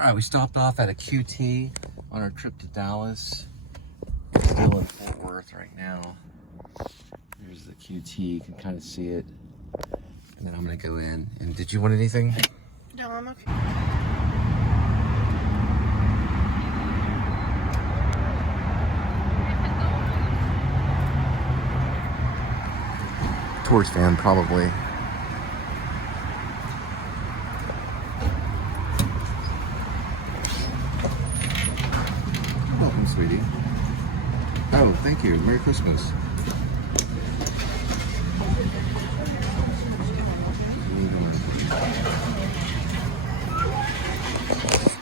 All right, we stopped off at a QT on our trip to Dallas. Still in Fort Worth right now. There's the QT, you can kind of see it. And then I'm gonna go in. And did you want anything? No, I'm okay. Tourist van, probably. Welcome, sweetie. Oh, thank you. Merry Christmas.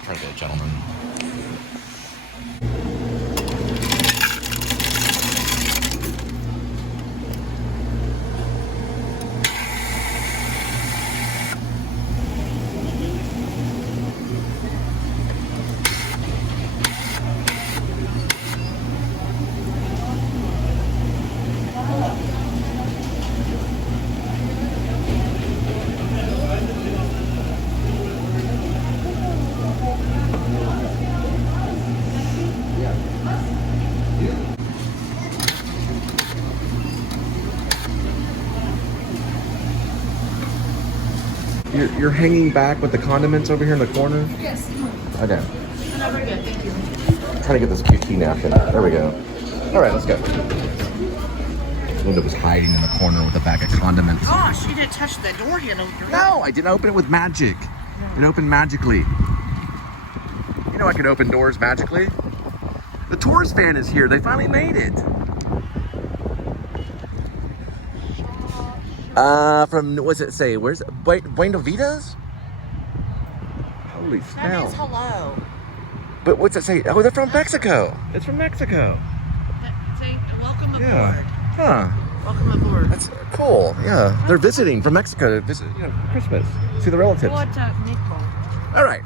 Try to get a gentleman. You're hanging back with the condiments over here in the corner? Yes. Okay. No, we're good, thank you. I'm trying to get this QT napkin. There we go. All right, let's go. Linda was hiding in the corner with a bag of condiments. Gosh, you didn't touch the door handle. No, I didn't open it with magic. It opened magically. You know I can open doors magically. The tourist van is here. They finally made it. From, what's it say? Where's it? Buena Vitas? Holy smell. That means hello. But what's it say? Oh, they're from Mexico. It's from Mexico. Say, welcome aboard. Yeah. Huh. Welcome aboard. That's cool. Yeah. They're visiting from Mexico to visit, Christmas. See the relatives. What meatball? All right.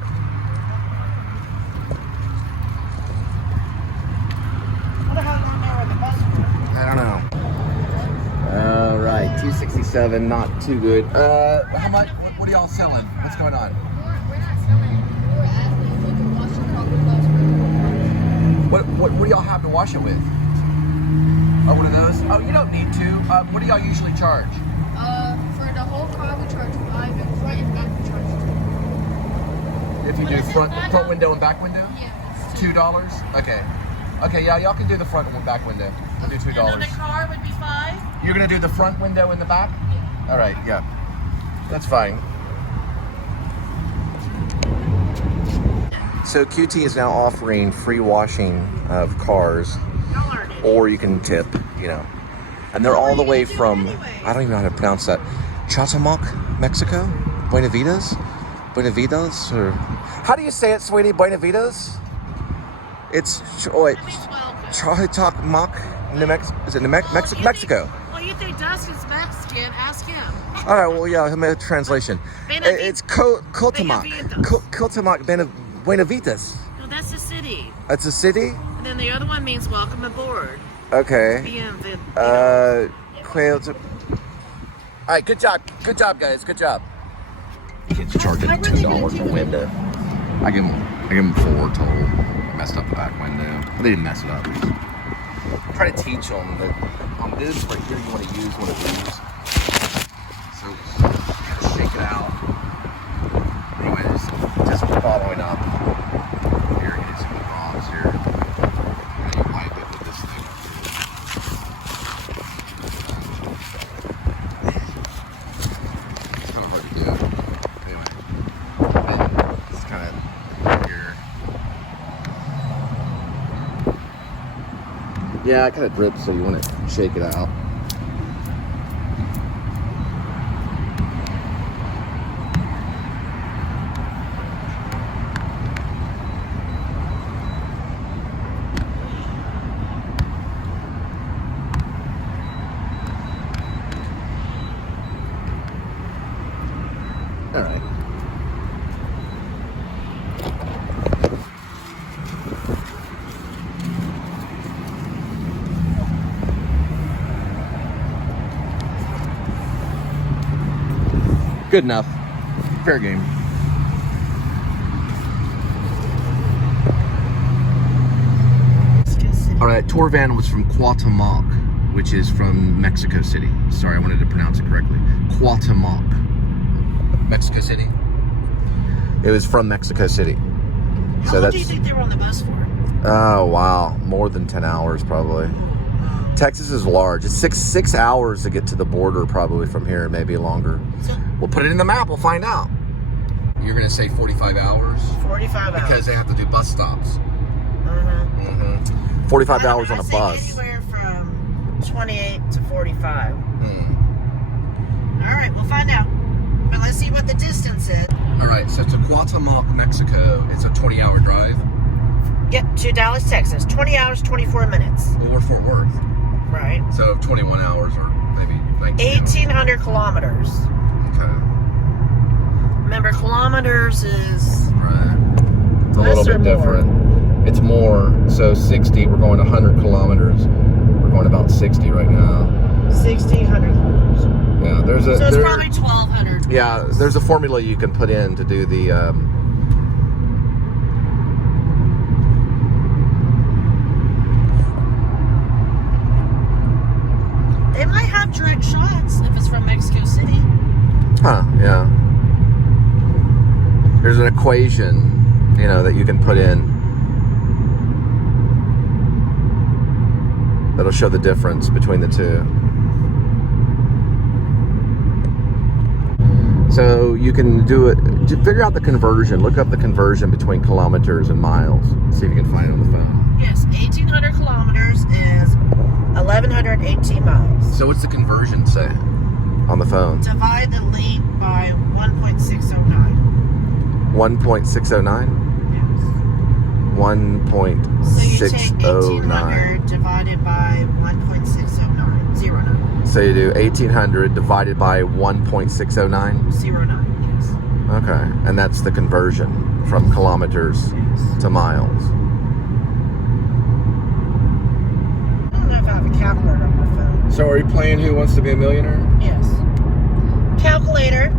What the hell is on there with the bus for? I don't know. All right, 267, not too good. How much? What are y'all selling? What's going on? We're not selling. We're asking if you can wash your car with gloves. What do y'all have to wash it with? Oh, one of those? Oh, you don't need to. What do y'all usually charge? For the whole car we charge 5, and front and back we charge 2. If you do front window and back window? Yeah. $2? Okay. Okay, yeah, y'all can do the front and back window. I'll do $2. And then the car would be 5? You're gonna do the front window in the back? Yeah. All right, yeah. That's fine. So QT is now offering free washing of cars, or you can tip, And they're all the way from, I don't even know how to pronounce that, Chatamoc, Mexico? Buena Vitas? Or how do you say it, sweetie? Buena Vitas? It's Chatamoc, is it Mexico? Well, you think Dustin's Mexican? Ask him. All right, well, yeah, a translation. It's Cotamoc. Cotamoc, Buena Vitas. No, that's a city. That's a city? And then the other one means welcome aboard. Okay. Bienvenido. All right, good job, guys, good job. Kids charging $2 for window. I give them 4 total. I messed up the back window. They didn't mess it up. Try to teach them that on this right here, you want to use one of these. So, shake it out. Anyways, just following up. Here, get some rocks here. And you wipe it with this thing. It's kind of hard to do. Anyway, and it's kind of here. Yeah, it kind of drips, so you want to shake it out. All right. Good enough. Fair game. tour van was from Cuauhtémoc, which is from Mexico City. Sorry, I wanted to pronounce it correctly. Cuauhtémoc. Mexico City? It was from Mexico City. How long do you think they were on the bus for? Oh, wow. More than 10 hours, probably. Texas is large. It's six hours to get to the border, probably, from here, maybe longer. So, We'll put it in the map. We'll find out. You're going to say 45 hours? 45 hours. Because they have to do bus stops. 45 hours on a bus. Anywhere from 28 to 45. All right, we'll find out. But let's see what the distance is. All right, so to Cuauhtémoc, Mexico, it's a 20-hour drive. Yep, to Dallas, Texas. 20 hours, 24 minutes. Well, we're Fort Worth. Right. So 21 hours or maybe 19 1,800 kilometers. Okay. Remember, kilometers is... Right. It's a Less little or bit more? different. It's more. So 60, we're going 100 kilometers. We're going about 60 right now. 1,600 kilometers. Yeah, there's a... So it's probably 1,200. Yeah, there's a formula you can put in to do the... They might have direct shots if it's from Mexico City. Huh, yeah. There's an equation, you know, that you can put in that'll show the difference between the two. So you can do it, to figure out the conversion, look up the conversion between kilometers and miles. See if you can find it on the phone. Yes, 1,800 kilometers is 1,118 miles. So what's the conversion say on the phone? Divide the length by 1.609. 1.609? Yes. 1.609. So you take 1,800 divided by 1.609. 09. So you do 1,800 divided by 1.609? 09, yes. Okay, and that's the conversion from kilometers to miles. I don't know if I have a calculator on my phone. So are you playing Who Wants to Be a Millionaire? Yes. Calculator.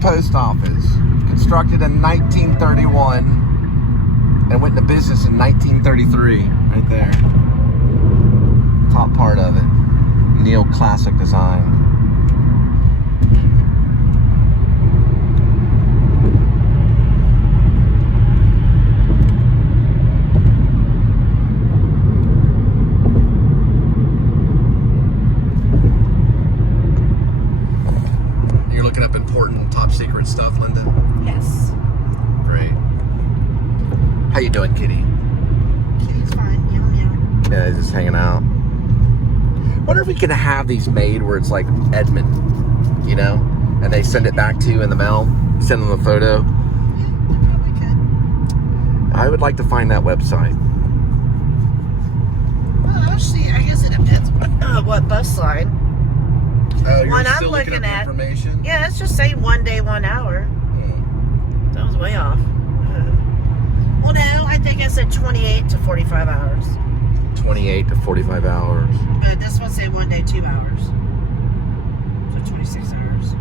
Post office, constructed in 1931 and went into business in 1933, right there. Top part of it, neoclassic design. Looking up important top secret stuff, Linda? Yes. Great. How you doing, kitty? Kitty's fine. Meow meow. Yeah, just hanging out. Wonder if we can have these made where it's like Edmund, you know, and they send it back to you in the mail, send them a photo. Yeah, we probably could. I would like to find that website. Well, actually, I guess it depends what bus line. You're One I'm still looking up at. information? Yeah, it's just saying 1 day, 1 hour. That was way off. Well, no, I think I said 28 to 45 hours. 28 to 45 hours. But this one say 1 day, 2 hours. So 26 hours.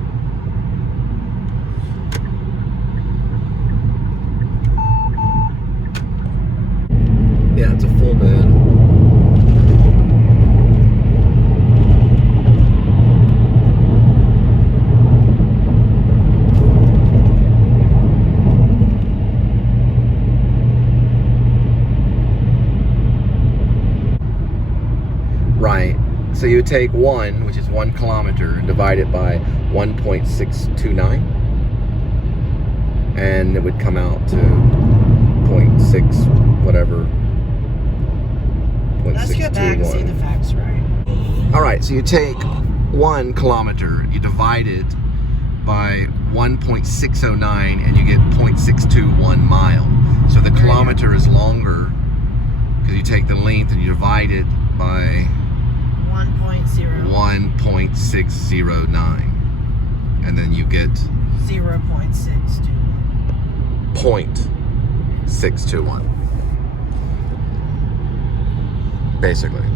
Yeah, it's a full moon. Right. So you would take 1, which is 1 kilometer, and divide it by 1.629. And it would come out to 0.6 whatever. Let's get back and see the facts right. All right, so you take 1 kilometer, you divide it by 1.609, and you get 0.621 mile. So the kilometer is longer because you take the length and you divide it by 1.609, and then you get 0.621. 0.621. Basically.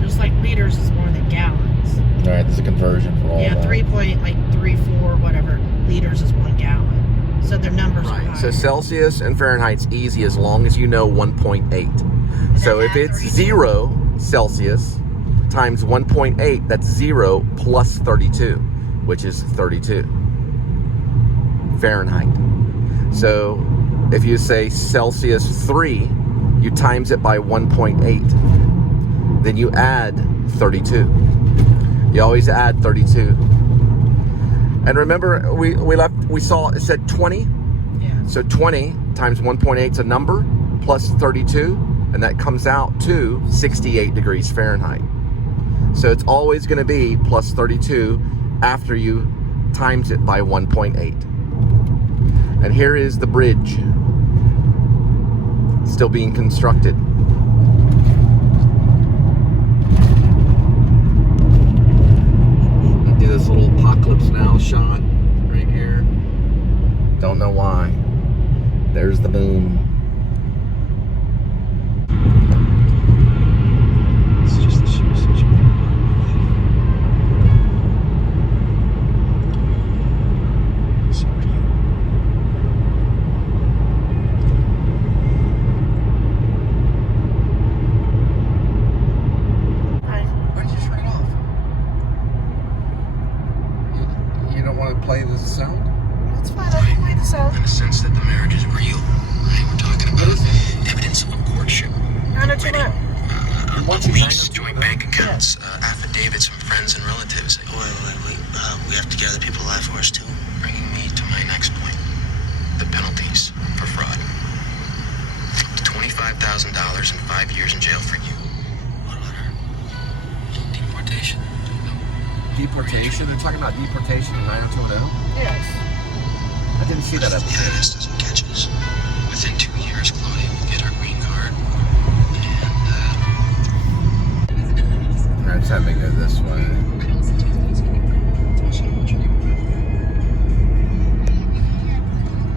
Just like liters is more than gallons. All right, there's a conversion for all Yeah, that. 3.34 whatever liters is 1 gallon. So their numbers are Right. higher. So Celsius and Fahrenheit's easy as long as you know 1.8. So if it's 0 Celsius times 1.8, that's 0 plus 32, which is 32 Fahrenheit. So if you say Celsius 3, you times it by 1.8. Then you add 32. You always add 32. And remember, we saw it said 20. Yeah. So 20 times 1.8 is a number plus 32, and that comes out to 68 degrees Fahrenheit. So it's always going to be plus 32 after you times it by 1.8. And here is the bridge still being constructed. Do this little apocalypse now shot right here. Don't know why. There's the moon. It's just the sheer situation. Why'd you turn it off? You don't want to play this sound? That's fine, I can play this out. In a sense that the marriage is real. Right? We're talking about evidence of courtship. 90210. Beliefs, joint bank accounts, affidavits from friends and relatives. Wait. We have to gather people alive for us too. Bringing me to my next point. The penalties for fraud. $25,000 and 5 years in jail for you. What about her? Deportation. Deportation? They're talking about deportation in 90210? Yes. I didn't see that The episode. IRS doesn't catch us. Within 2 years, Claudia will get her green card. And, Alright, so let me go this way.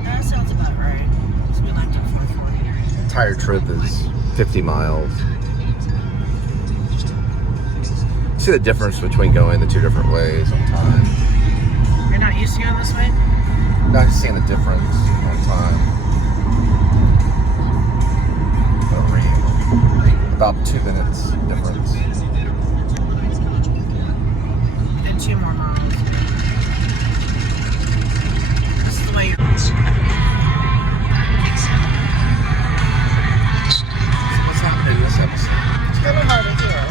That sounds about right. So we like to 440. Entire trip is 50 miles. See the difference between going the two different ways on time. You're not used to going this way? Not seeing the difference on time. About 2 minutes difference. And 2 more miles. This is the way you're... What's happening in this episode? It's really hard to hear.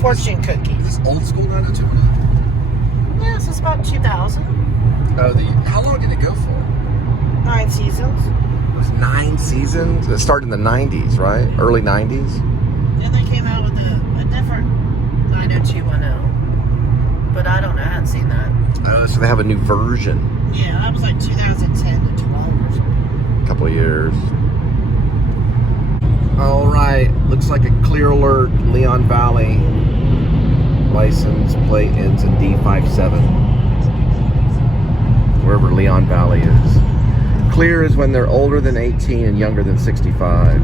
Fortune cookies. Is this old school 90210? Yes, it's about 2000. Oh, how long did it go for? 9 seasons. It was 9 seasons? It started in the 90s, right? Early 90s? Then they came out with a different 90210. but I don't know. I hadn't seen that. So they have a new version. Yeah, that was like 2010 to 12 or something. A couple of years. All right, looks like a clear alert. Leon Valley. License plate ends in D57. Wherever Leon Valley is. Clear is when they're older than 18 and younger than 65.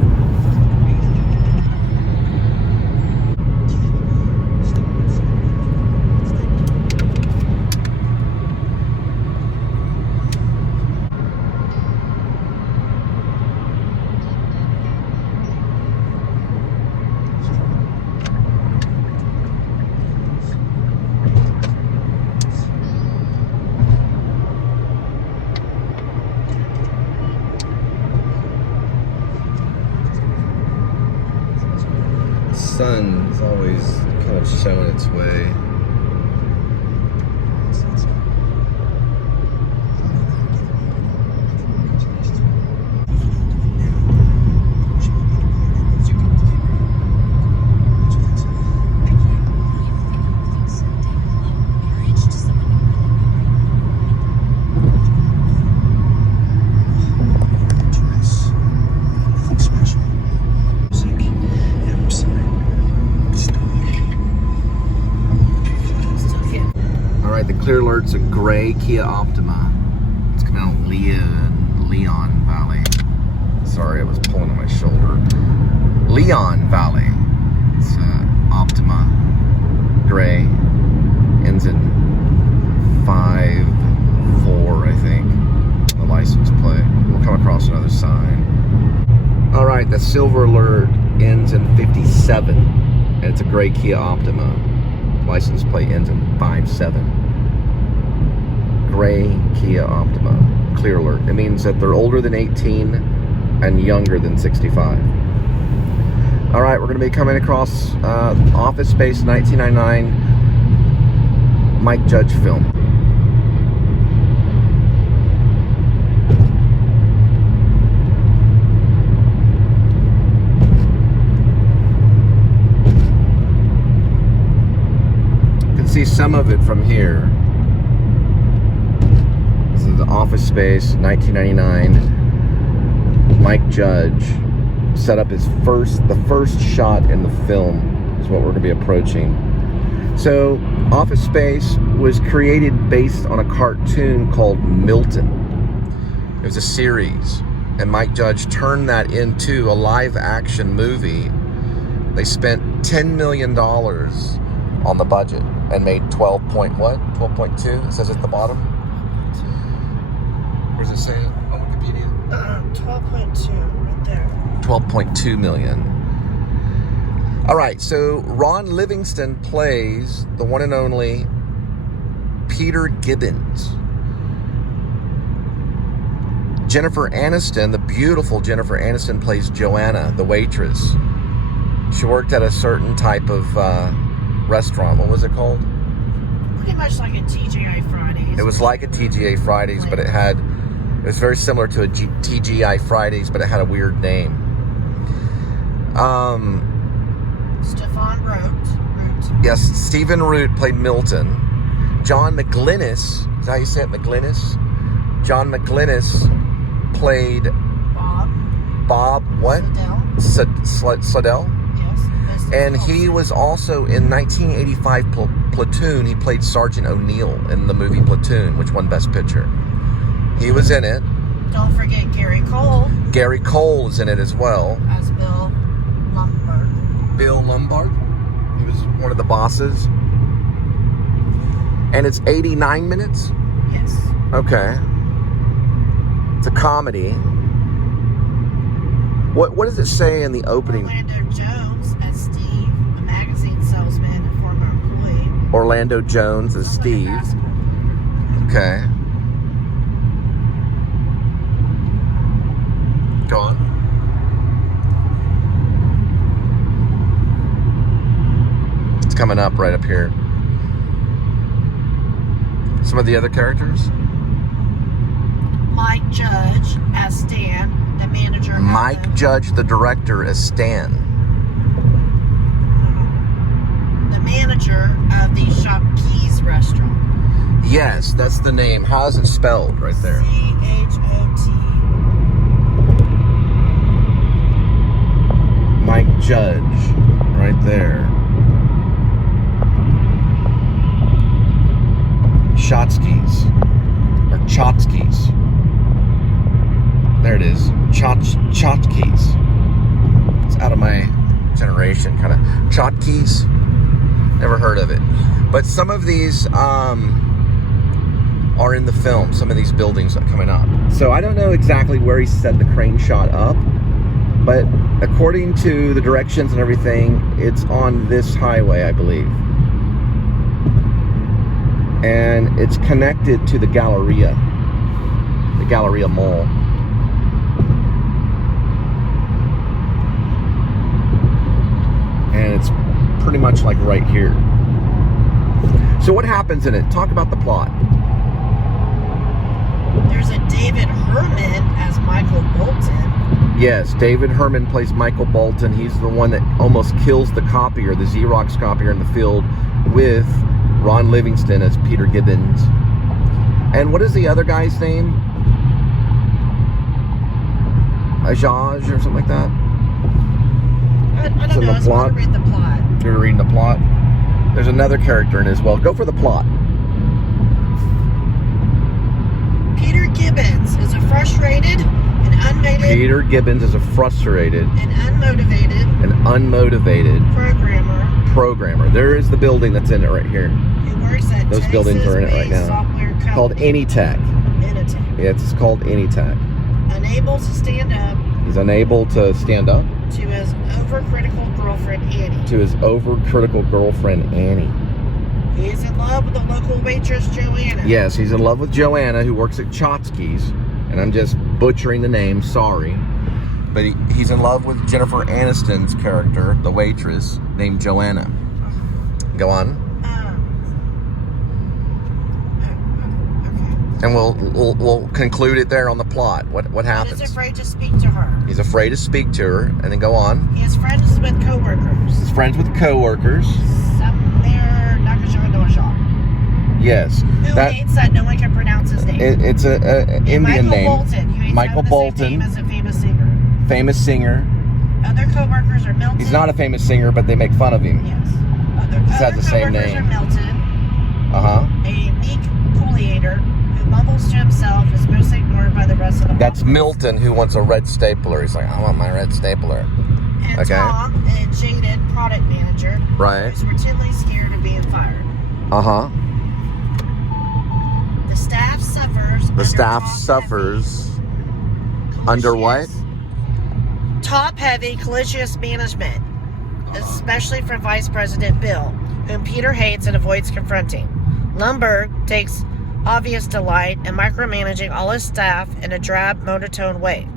Sun is always kind of showing its way. Clear alert's a gray Kia Optima. It's coming out of Leon Valley. Sorry, I was pulling on my shoulder. Leon Valley. It's Optima. Gray. Ends in 5-4, I think. The license plate. We'll come across another sign. Alright, the silver alert ends in 57. And it's a gray Kia Optima. License plate ends in 5-7. Gray Kia Optima. Clear alert. It means that they're older than 18 and younger than 65. Alright, we're going to be coming across Office Space 1999 Mike Judge film. You can see some of it from here. The Office Space 1999 Mike Judge set up the first shot in the film is what we're going to be approaching. So Office Space was created based on a cartoon called Milton. It was a series, and Mike Judge turned that into a live action movie. They spent $10 million on the budget and made 12.2, it says at the bottom. Where's it saying on Wikipedia? 12.2, right there. 12.2 million. All right, so Ron Livingston plays the one and only Peter Gibbons. Jennifer Aniston, the beautiful Jennifer Aniston, plays Joanna, the waitress. She worked at a certain type of restaurant. What was it called? Pretty much like a TGI Fridays. It was like a TGI Fridays, but it was very similar to a TGI Fridays, but it had a weird name. Stefan Root. Yes, Stephen Root played Milton. John McGlinnis, is that how you say it, McGlinnis? John McGlinnis played Bob what? Slidell? Yes. And he was also in 1985 Platoon. He played Sergeant O'Neill in the movie Platoon, which won Best Picture. He was in it. Don't forget Gary Cole. Gary Cole is in it as well. As Bill Lombard. Bill Lombard. He was one of the bosses. And it's 89 minutes? Yes. Okay. It's a comedy. What does it say in the opening? Orlando Jones as Steve, a magazine salesman and former employee. Orlando Jones as Steve. Okay. Go on. It's coming up right up here. Some of the other characters? Mike Judge as Stan, the manager. Mike Judge, the director, as Stan. The manager of the Shop Keys restaurant. That's the name. How is it spelled right there? C-H-O-T. Mike Judge, right there. Shotskis, or Chotskis. There it is, Chotkis. It's out of my generation, kind of. Chotkis, never heard of it. But some of these are in the film, some of these buildings are coming up. So I don't know exactly where he set the crane shot up, but according to the directions and everything, it's on this highway, I believe. And it's connected to the Galleria Mall. And it's pretty much like right here. So what happens in it? Talk about the plot. There's a David Herman as Michael Bolton. Yes, David Herman plays Michael Bolton. He's the one that almost kills the copier, the Xerox copier in the field, with Ron Livingston as Peter Gibbons. And what is the other guy's name? Ajaj or something like that? I don't know. I just want to read the plot. You're reading the plot? There's another character in it as well. Go for the plot. Peter Gibbons is a frustrated and unmotivated. Peter Gibbons is a frustrated and unmotivated programmer. There is the building that's in it right here. Who works at those buildings are in it right now. Called Anytech. Yeah, it's called Anytech. Unable to stand up. He's unable to stand up. To his overcritical girlfriend Annie. He is in love with the local waitress Joanna. Yes, he's in love with Joanna, who works at Chotsky's. And I'm just butchering the name, sorry. But he's in love with Jennifer Aniston's character, the waitress, named Joanna. Go on. And we'll conclude it there on the plot. What happens? He's afraid to speak to her. He's afraid to speak to her, and then go on. He is friends with coworkers. He's friends with coworkers. Somewhere Nakajara. Yes. Who hates that no one can pronounce his name. It's an Indian name. Michael Bolton. Who hates having the same name as a famous singer. Other coworkers are Milton. He's not a famous singer, but they make fun of him. Yes. Other has the same name. Are Milton. Uh-huh. A meek cooliator who mumbles to himself, is mostly ignored by the rest of the That's Milton, who wants a red stapler. He's like, I want my red stapler. And okay. Tom, a jaded product manager. Right. Who's routinely scared of being fired. Uh-huh. The staff suffers. Under what? Top-heavy, malicious management, especially from Vice President Bill, whom Peter hates and avoids confronting. Lumberg takes obvious delight in micromanaging all his staff in a drab, monotone way.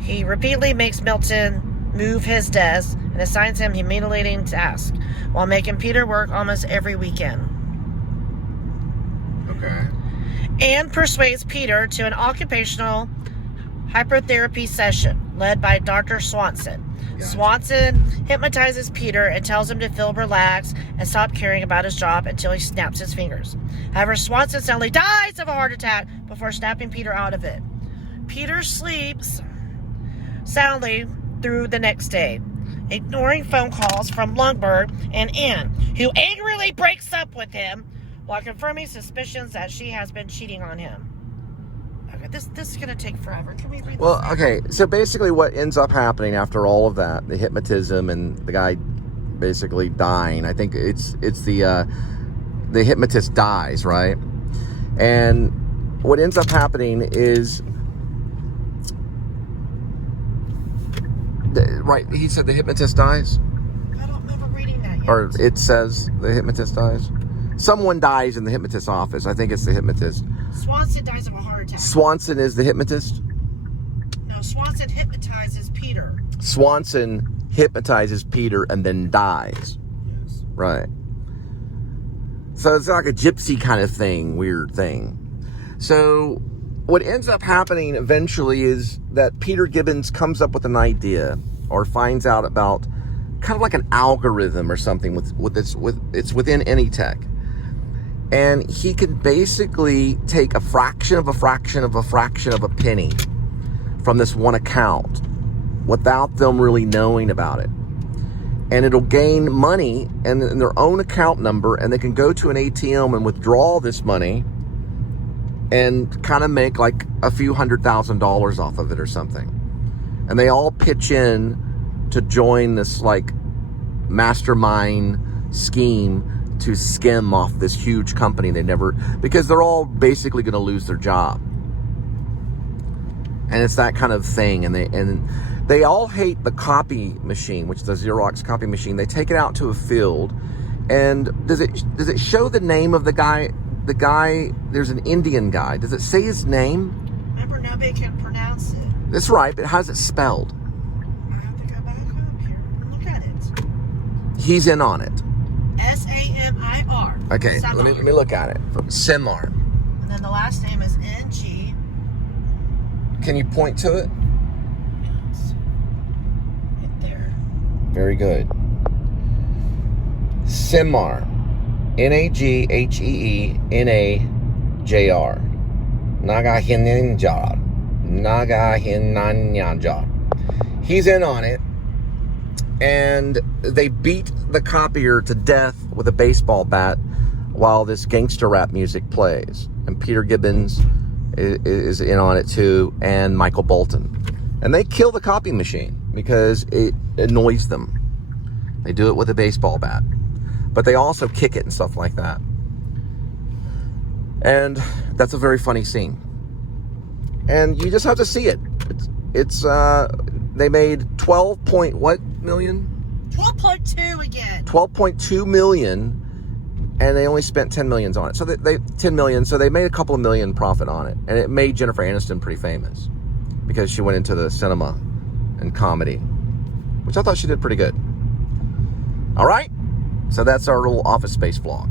He repeatedly makes Milton move his desk and assigns him humiliating tasks, while making Peter work almost every weekend. Okay. And persuades Peter to an occupational hypnotherapy session led by Dr. Swanson. Gotcha. Swanson hypnotizes Peter and tells him to feel relaxed and stop caring about his job until he snaps his fingers. However, Swanson suddenly dies of a heart attack before snapping Peter out of it. Peter sleeps soundly through the next day, ignoring phone calls from Lundberg and Ann, who angrily breaks up with him while confirming suspicions that she has been cheating on him. Okay, this is going to take forever. Can we read this? Well, okay, so basically what ends up happening after all of that, the hypnotism and the guy basically dying, I think it's the hypnotist dies, right? And what ends up happening is, right, he said the hypnotist dies? I don't remember reading that yet. Or it says the hypnotist dies? Someone dies in the hypnotist's office. I think it's the hypnotist. Swanson dies of a heart attack. Swanson is the hypnotist? No, Swanson hypnotizes Peter. Swanson hypnotizes Peter and then dies. Yes. Right. So it's like a gypsy kind of thing, weird thing. So what ends up happening eventually is that Peter Gibbons comes up with an idea or finds out about kind of like an algorithm or something it's within Anytech. And he can basically take a fraction of a fraction of a fraction of a penny from this one account without them really knowing about it. And it'll gain money and in their own account number, and they can go to an ATM and withdraw this money and kind of make like a few $100,000 off of it or something. And they all pitch in to join this like mastermind scheme to skim off this huge company because they're all basically going to lose their job. And it's that kind of thing. And they all hate the copy machine, which is a Xerox copy machine. They take it out to a field, and does it show the name of the guy? The guy, there's an Indian guy. Does it say his name? Remember, nobody can pronounce it. That's right, but how's it spelled? I have to go back up here and look at it. He's in on it. S-A-M-I-R. Okay, Samar. let me look at it. Samar. And then the last name is N-G. Can you point to it? Yes. Right there. Very good. Samar. Naghehennajar. Nagahinanjar. He's in on it. And they beat the copier to death with a baseball bat while this gangster rap music plays. And Peter Gibbons is in on it too, and Michael Bolton. And they kill the copy machine because it annoys them. They do it with a baseball bat. But they also kick it and stuff like that. And that's a very funny scene. And you just have to see it. It's they made 12 point what million? 12.2 again. 12.2 million, and they only spent 10 million on it. So they 10 million, so they made a couple of million profit on it. And it made Jennifer Aniston pretty famous because she went into the cinema and comedy, which I thought she did pretty good. All right. So that's our little Office Space vlog.